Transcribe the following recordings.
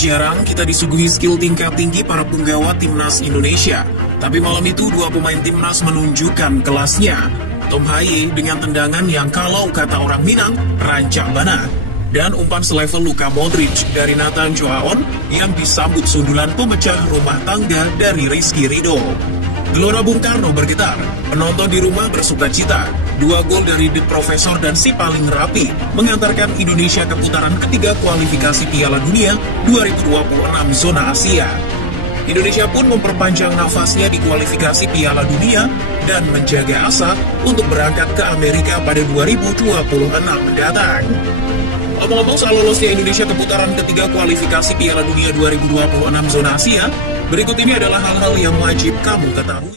Jarang kita disuguhi skill tingkat tinggi para punggawa timnas Indonesia. Tapi malam itu dua pemain timnas menunjukkan kelasnya. Tom Haye dengan tendangan yang kalau kata orang Minang, rancak bana. Dan umpan selevel Luka Modric dari Nathan Joaon yang disambut sundulan pemecah rumah tangga dari Rizky Ridho. Gelora Bung Karno bergetar, penonton di rumah bersukacita. Dua gol dari The Profesor dan si paling rapi mengantarkan Indonesia ke putaran ketiga kualifikasi Piala Dunia 2026 zona Asia. Indonesia pun memperpanjang nafasnya di kualifikasi Piala Dunia dan menjaga asa untuk berangkat ke Amerika pada 2026 mendatang. Ngomong-ngomong soal lolosnya Indonesia ke putaran ketiga kualifikasi Piala Dunia 2026 zona Asia, berikut ini adalah hal-hal yang wajib kamu ketahui.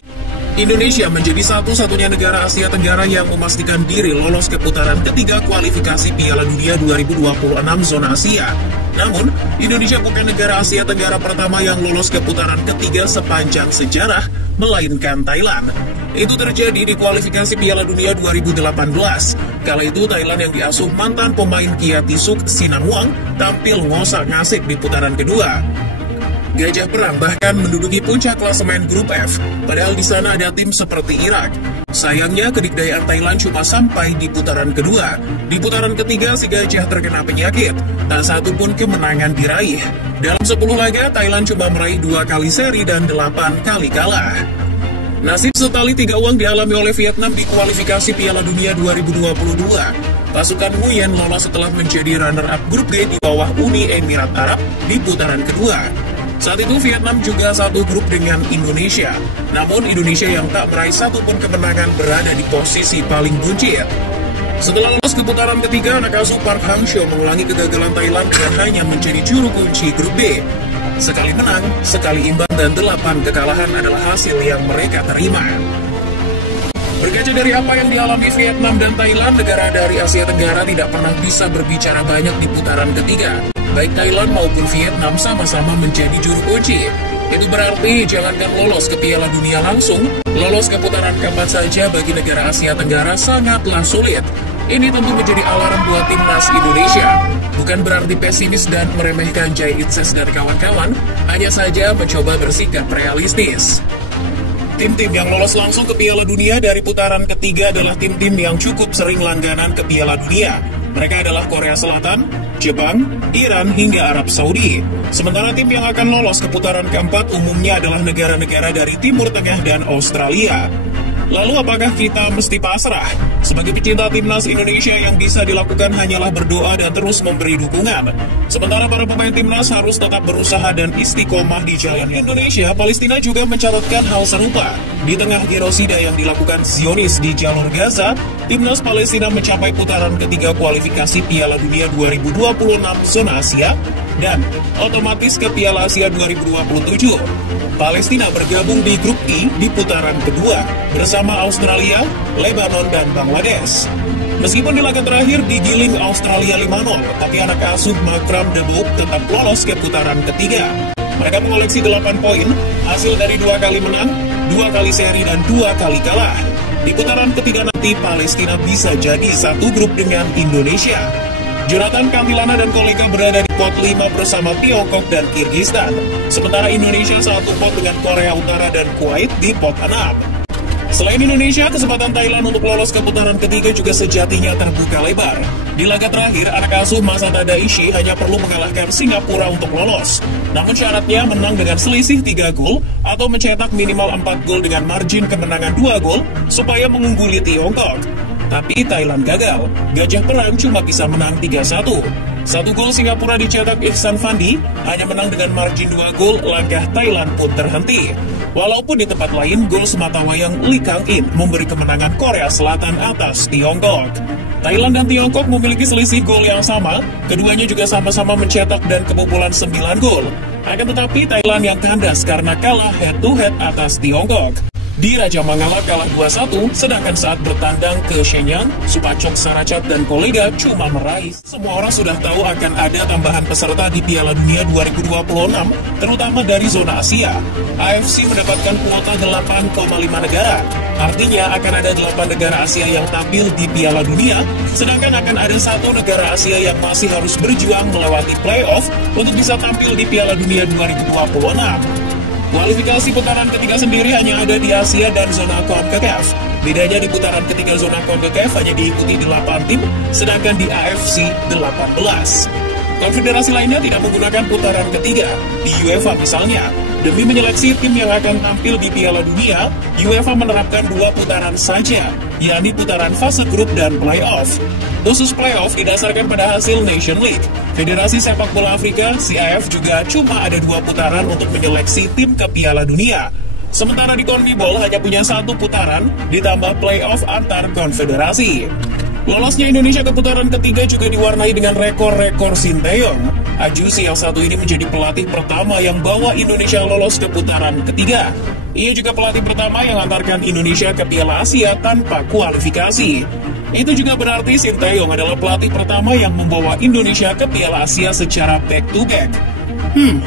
Indonesia menjadi satu-satunya negara Asia Tenggara yang memastikan diri lolos ke putaran ketiga kualifikasi Piala Dunia 2026 zona Asia. Namun, Indonesia bukan negara Asia Tenggara pertama yang lolos ke putaran ketiga sepanjang sejarah, melainkan Thailand. Itu terjadi di kualifikasi Piala Dunia 2018. Kala itu Thailand yang diasuh mantan pemain Kiatisuk Sinangwang tampil ngosak-ngasik di putaran kedua. Gajah Perang bahkan menduduki puncak klasemen grup F, padahal di sana ada tim seperti Irak. Sayangnya kedikdayaan Thailand cuma sampai di putaran kedua. Di putaran ketiga si Gajah terkena penyakit, tak satu pun kemenangan diraih. Dalam 10 laga, Thailand cuma meraih 2 kali seri dan 8 kali kalah. Nasib setali tiga uang dialami oleh Vietnam di kualifikasi Piala Dunia 2022. Pasukan Nguyen lolos setelah menjadi runner-up grup D di bawah Uni Emirat Arab di putaran kedua. Saat itu Vietnam juga satu grup dengan Indonesia. Namun Indonesia yang tak meraih satu pun kemenangan berada di posisi paling buncit. Setelah lolos ke putaran ketiga, anak asuh Park Hang-seo mengulangi kegagalan Thailand dan hanya menjadi juru kunci grup B. Sekali menang, sekali imbang, dan 8 kekalahan adalah hasil yang mereka terima. Berkaca dari apa yang dialami Vietnam dan Thailand, negara dari Asia Tenggara tidak pernah bisa berbicara banyak di putaran ketiga. Baik Thailand maupun Vietnam sama-sama menjadi juru kunci. Itu berarti jangankan lolos ke Piala Dunia langsung, lolos ke putaran keempat saja bagi negara Asia Tenggara sangatlah sulit. Ini tentu menjadi alarm buat timnas Indonesia. Bukan berarti pesimis dan meremehkan Jai Itses dan kawan-kawan, hanya saja mencoba bersikap realistis. Tim-tim yang lolos langsung ke Piala Dunia dari putaran ketiga adalah tim-tim yang cukup sering langganan ke Piala Dunia. Mereka adalah Korea Selatan, Jepang, Iran, hingga Arab Saudi. Sementara tim yang akan lolos ke putaran keempat umumnya adalah negara-negara dari Timur Tengah dan Australia. Lalu apakah kita mesti pasrah? Sebagai pecinta timnas Indonesia yang bisa dilakukan hanyalah berdoa dan terus memberi dukungan. Sementara para pemain timnas harus tetap berusaha dan istiqomah di jalan Indonesia. Palestina juga mencatatkan hal serupa. Di tengah genosida yang dilakukan Zionis di jalur Gaza, timnas Palestina mencapai putaran ketiga kualifikasi Piala Dunia 2026 zona Asia dan otomatis ke Piala Asia 2027. Palestina bergabung di grup I di putaran kedua bersama Australia, Lebanon, dan Bangladesh. Meskipun di laga terakhir digiling Australia 5-0, tapi anak asuh Makram Debouk tetap lolos ke putaran ketiga. Mereka mengoleksi 8 poin, hasil dari 2 kali menang, 2 kali seri, dan 2 kali kalah. Di putaran ketiga nanti Palestina bisa jadi satu grup dengan Indonesia. Jonathan Kantilana dan kolega berada di pot 5 bersama Tiongkok dan Kirgistan. Sementara Indonesia satu pot dengan Korea Utara dan Kuwait di pot 6. Selain Indonesia, kesempatan Thailand untuk lolos ke putaran ketiga juga sejatinya terbuka lebar. Di laga terakhir, anak asuh Masata Daishi hanya perlu mengalahkan Singapura untuk lolos. Namun syaratnya menang dengan selisih 3 gol atau mencetak minimal 4 gol dengan margin kemenangan 2 gol supaya mengungguli Tiongkok. Tapi Thailand gagal. Gajah Perang cuma bisa menang 3-1. 1 gol Singapura dicetak Ihsan Fandi, hanya menang dengan margin 2 gol, langkah Thailand pun terhenti. Walaupun di tempat lain, gol sematawayang Lee Kang-in memberi kemenangan Korea Selatan atas Tiongkok. Thailand dan Tiongkok memiliki selisih gol yang sama, keduanya juga sama-sama mencetak dan kebobolan 9 gol. Akan tetapi Thailand yang kandas karena kalah head-to-head atas Tiongkok. Di Raja Mangala kalah 2-1, sedangkan saat bertandang ke Shenyang, Supacok, Saracat, dan kolega cuma meraih. Semua orang sudah tahu akan ada tambahan peserta di Piala Dunia 2026, terutama dari zona Asia. AFC mendapatkan kuota 8,5 negara. Artinya akan ada 8 negara Asia yang tampil di Piala Dunia, sedangkan akan ada 1 negara Asia yang masih harus berjuang melewati playoff untuk bisa tampil di Piala Dunia 2026. Kualifikasi putaran ketiga sendiri hanya ada di Asia dan zona CONCACAF. Bedanya di putaran ketiga zona CONCACAF hanya diikuti 8 tim, sedangkan di AFC 18. Konfederasi lainnya tidak menggunakan putaran ketiga. Di UEFA misalnya, demi menyeleksi tim yang akan tampil di Piala Dunia, UEFA menerapkan 2 putaran saja, yakni putaran fase grup dan playoff. Khusus playoff didasarkan pada hasil Nation League. Federasi Sepak Bola Afrika, CAF, juga cuma ada 2 putaran untuk menyeleksi tim ke Piala Dunia. Sementara di CONMEBOL hanya punya 1 putaran, ditambah playoff antar konfederasi. Lolosnya Indonesia ke putaran ketiga juga diwarnai dengan rekor-rekor Sinteyong. Ajusi yang satu ini menjadi pelatih pertama yang bawa Indonesia lolos ke putaran ketiga. Ia juga pelatih pertama yang antarkan Indonesia ke Piala Asia tanpa kualifikasi. Itu juga berarti Sinteyong adalah pelatih pertama yang membawa Indonesia ke Piala Asia secara back-to-back.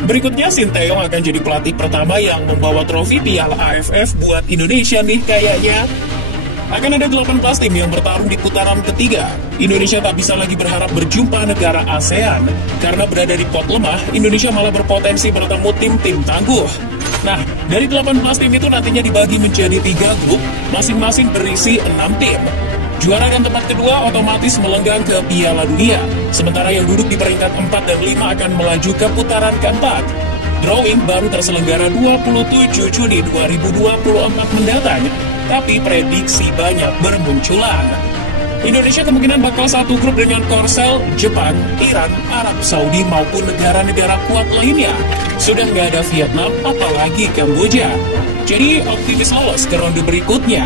Berikutnya Sinteyong akan jadi pelatih pertama yang membawa trofi Piala AFF buat Indonesia nih kayaknya. Akan ada 18 tim yang bertarung di putaran ketiga. Indonesia tak bisa lagi berharap berjumpa negara ASEAN. Karena berada di pot lemah, Indonesia malah berpotensi bertemu tim-tim tangguh. Nah, dari 18 tim itu nantinya dibagi menjadi 3 grup, masing-masing berisi 6 tim. Juara dan tempat kedua otomatis melenggang ke Piala Dunia. Sementara yang duduk di peringkat 4 dan 5 akan melaju ke putaran keempat. Drawing baru terselenggara 27 Juni 2024 mendatang, tapi prediksi banyak bermunculan. Indonesia kemungkinan bakal satu grup dengan Korsel, Jepang, Iran, Arab Saudi maupun negara-negara kuat lainnya. Sudah nggak ada Vietnam, apalagi Kamboja. Jadi optimis lolos ke ronde berikutnya.